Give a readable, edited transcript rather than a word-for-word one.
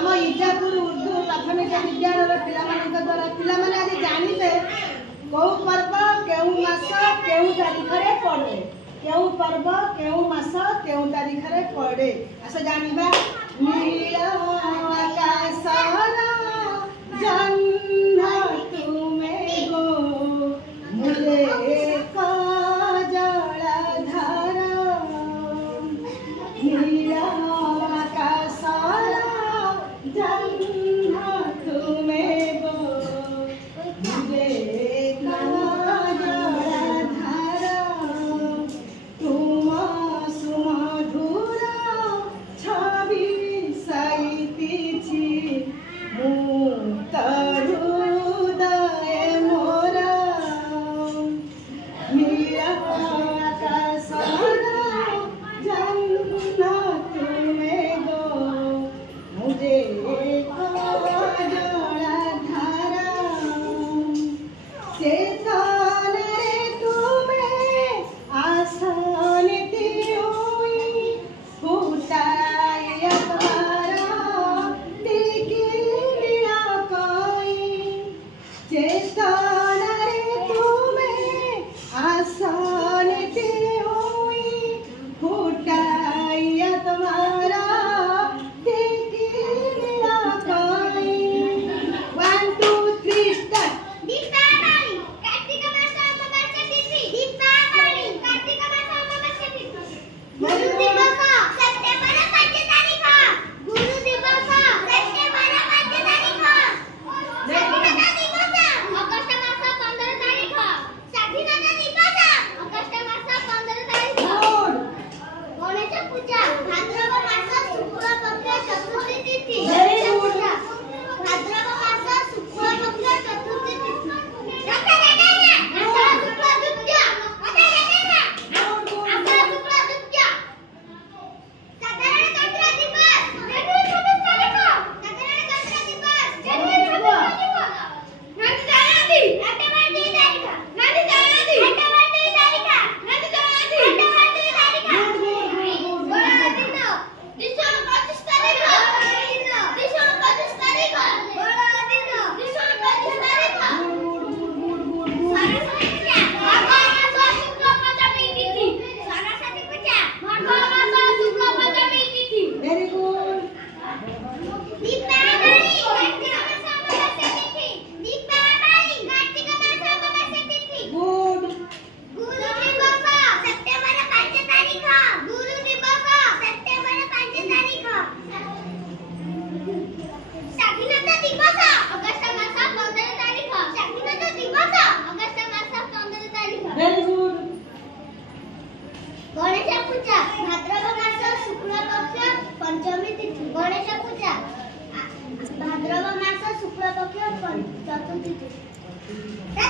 आम इजापुर उर्दू प्राथमिक विद्यालय पिलाମାନଙ୍କ द्वारा पिलाମାନେ आज जानिबे कौ पर्व केउ मास केउ तारीख रे पड़े केउ पर्व केउ मास केउ तारीख रे पड़े आस जानिबा नील आकाशर जन्म तुमे गो मुझे काजल धार नील आकाशर जन्म तुमे गो मुझे पंचमी तिथि गणेश पूजा भाद्रव मास शुक्ल पक्ष चतुर्थी तिथि।